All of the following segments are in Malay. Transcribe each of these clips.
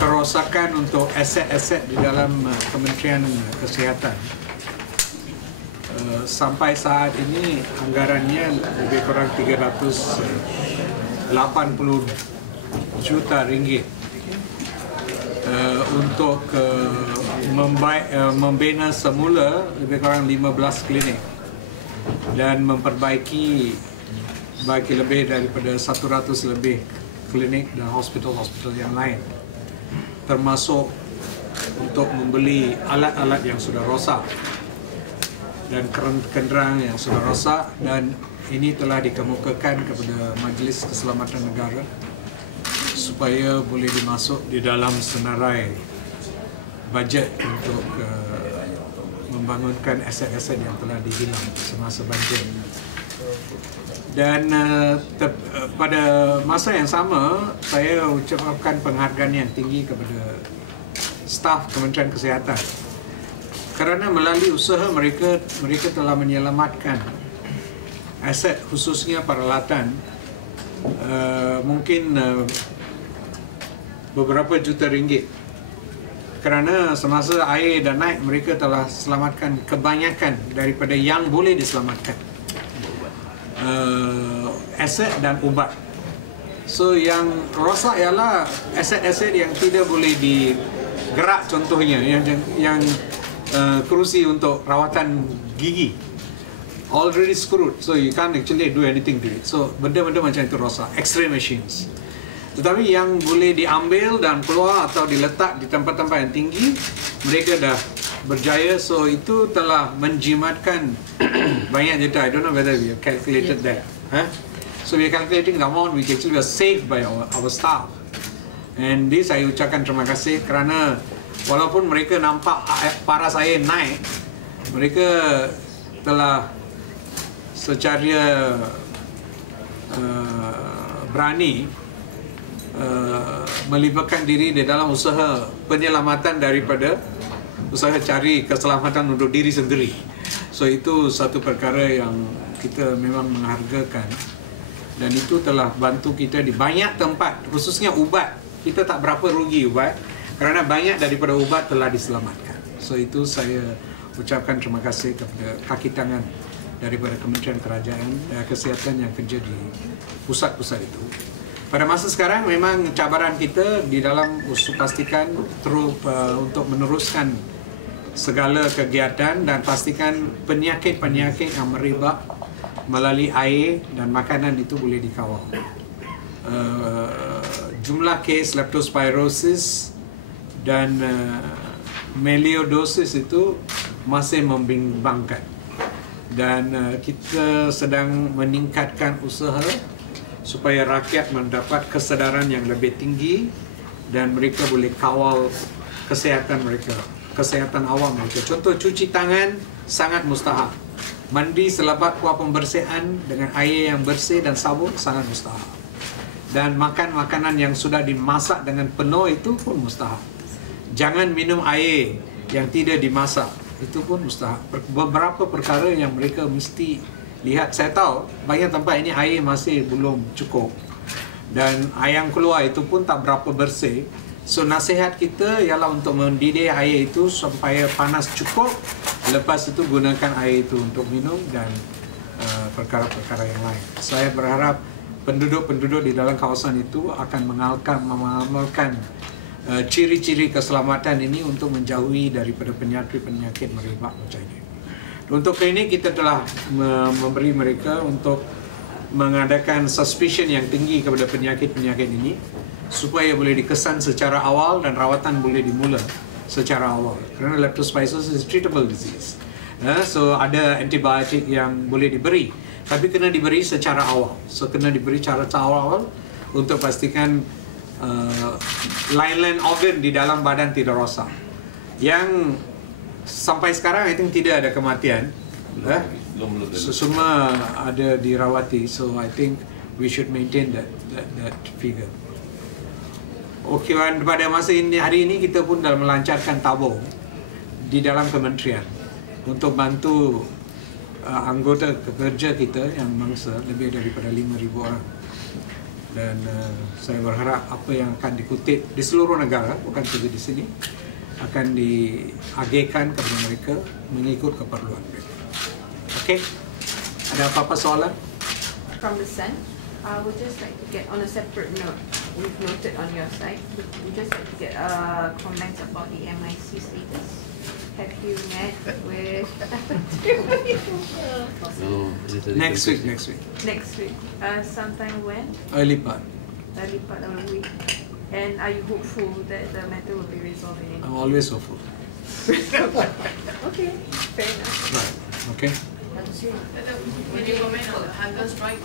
kerosakan untuk aset-aset di dalam Kementerian Kesihatan. Sampai saat ini anggarannya lebih kurang 380 juta ringgit untuk membina semula lebih kurang 15 klinik dan memperbaiki bagi lebih daripada 100 lebih klinik dan hospital-hospital yang lain, termasuk untuk membeli alat-alat yang sudah rosak dan kenderaan yang sudah rosak, dan ini telah dikemukakan kepada Majlis Keselamatan Negara supaya boleh dimasuk di dalam senarai bajet untuk membangunkan aset-aset yang telah dihilang semasa banjir. Dan pada masa yang sama, saya ucapkan penghargaan yang tinggi kepada staf Kementerian Kesihatan kerana melalui usaha mereka telah menyelamatkan aset, khususnya peralatan, mungkin beberapa juta ringgit. Kerana semasa air dah naik, mereka telah selamatkan kebanyakan daripada yang boleh diselamatkan, aset dan ubat. So yang rosak ialah aset-aset yang tidak boleh digerak, contohnya yang kerusi untuk rawatan gigi already screwed, so you can't actually do anything to it. So benda-benda macam itu rosak, X-ray machines. Tetapi yang boleh diambil dan keluar atau diletak di tempat-tempat yang tinggi, mereka dah berjaya. So itu telah menjimatkan banyak juta. I don't know whether we have calculated that. So we are calculating the amount which actually was saved by our staff. And this saya ucapkan terima kasih kerana walaupun mereka nampak paras air naik, mereka telah secara berani melibatkan diri di dalam usaha penyelamatan daripada usaha cari keselamatan untuk diri sendiri. So itu satu perkara yang kita memang menghargakan, dan itu telah bantu kita di banyak tempat, khususnya ubat. Kita tak berapa rugi ubat kerana banyak daripada ubat telah diselamatkan. So itu saya ucapkan terima kasih kepada kaki tangan daripada Kementerian Kerajaan Kesihatan yang kerja di pusat-pusat itu. Pada masa sekarang memang cabaran kita di dalam pastikan terus untuk meneruskan segala kegiatan dan pastikan penyakit-penyakit yang merebak melalui air dan makanan itu boleh dikawal. Jumlah kes leptospirosis dan melioidosis itu masih membimbangkan, dan kita sedang meningkatkan usaha supaya rakyat mendapat kesedaran yang lebih tinggi dan mereka boleh kawal kesihatan mereka, kesihatan awam mereka. Contoh, cuci tangan sangat mustahab. Mandi selebat kuah pembersihan dengan air yang bersih dan sabun sangat mustahab. Dan makan makanan yang sudah dimasak dengan penuh itu pun mustahab. Jangan minum air yang tidak dimasak, itu pun mustahab. Beberapa perkara yang mereka mesti lihat. Saya tahu banyak tempat ini air masih belum cukup dan air yang keluar itu pun tak berapa bersih. So nasihat kita ialah untuk mendidih air itu sampai panas cukup, lepas itu gunakan air itu untuk minum dan perkara-perkara yang lain. Saya berharap penduduk-penduduk di dalam kawasan itu akan mengamalkan ciri-ciri keselamatan ini untuk menjauhi daripada penyakit-penyakit merebak macam ini. Untuk klinik kita telah memberi mereka untuk mengadakan suspicion yang tinggi kepada penyakit-penyakit ini supaya boleh dikesan secara awal dan rawatan boleh dimula secara awal. Kerana leptospirosis is treatable disease. So ada antibiotik yang boleh diberi, tapi kena diberi secara awal. So kena diberi secara awal untuk pastikan lain-lain organ di dalam badan tidak rosak. Yang sampai sekarang I think tidak ada kematian. Semua ada dirawati. So I think we should maintain that figure. Okey, pada masa ini, hari ini kita pun dah melancarkan tabung di dalam kementerian untuk bantu anggota kerja kita yang mangsa lebih daripada 5,000 orang. Dan saya berharap apa yang akan dikutip di seluruh negara, bukan saja di sini, akan diagihkan kepada mereka mengikut keperluan mereka. Okey, ada apa-apa soalan? From the Sun, I would just like to get on a separate note. We've noted on your site. We just like to get comments about the MIC status. Have you met with Next week. next week? Sometime when? Early part. Early part of the week. And are you hopeful that the matter will be resolved in I'm always hopeful. Okay, fair enough. Right. Okay. Would you comment on the hunger strike?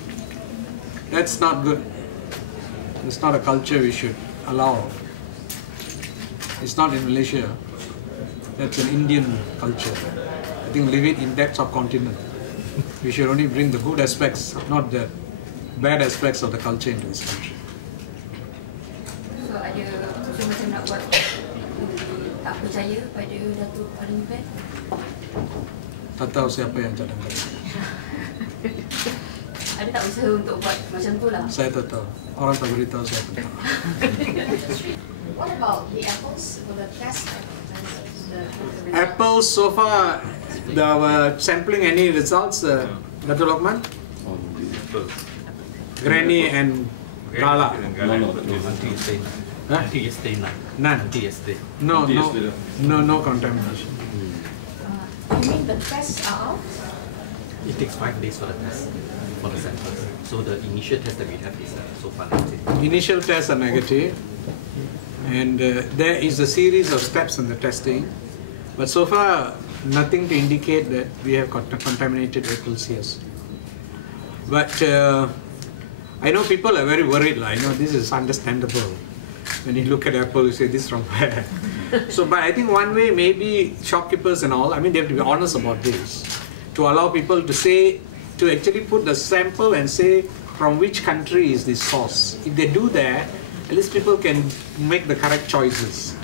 That's not good. It's not a culture we should allow. It's not in Malaysia. That's an Indian culture. I think leave it in that subcontinent. We should only bring the good aspects, not the bad aspects of the culture into this country. So ada macam nak buat tak percaya pada Datuk Paling Pen? Tak tahu siapa yang cadangkan. Ada tak usaha untuk buat macam tu lah? Saya tak tahu. Orang tak beritahu saya tak tahu. What about the apples for the test? Apple so far, the sampling any results, Dato' Lokman? Granny and Gala. No, until yesterday. Huh? Until yesterday night. None. Until yesterday. No contamination. You mean the tests are out? It takes 5 days for the test, for the samples. So the initial test that we have is so far negative. Initial tests are negative, and there is a series of steps in the testing, but so far nothing to indicate that we have contaminated apples here. But I know people are very worried. I know this is understandable. When you look at apple, you say this from where? So, but I think one way maybe shopkeepers and all, I mean, they have to be honest about this, to allow people to say, to actually put the sample and say from which country is this source. If they do that, at least people can make the correct choices,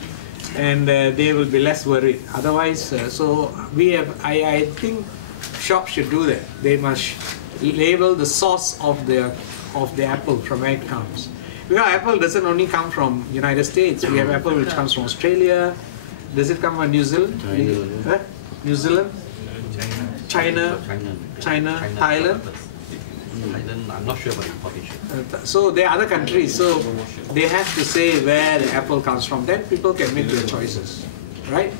and they will be less worried. Otherwise, so we have. I think shops should do that. They must label the source of the apple from where it comes. Because apple doesn't only come from United States. We have apple which comes from Australia. Does it come from New Zealand? China. New Zealand? China. Thailand. Thailand, I'm not sure about the importation. So there are other countries. So they have to say where the apple comes from. Then people can make their choices, right?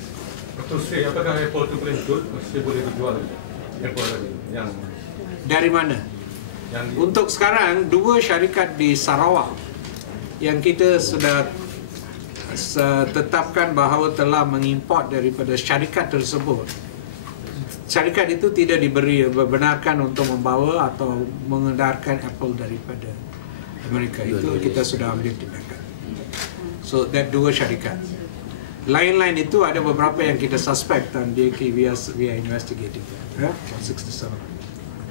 Terus apakah apple itu boleh jual? Masih boleh dijual apple tadi yang Dari mana? Untuk sekarang, 2 syarikat di Sarawak yang kita sudah tetapkan bahawa telah mengimport daripada syarikat tersebut. Syarikat itu tidak dibenarkan untuk membawa atau mengedarkan apple daripada Amerika. Itu kita sudah ambil tindakan. So that 2 syarikat. Lain-lain itu ada beberapa yang kita suspect dan we are investigating. 6 to 7.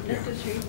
That's the truth.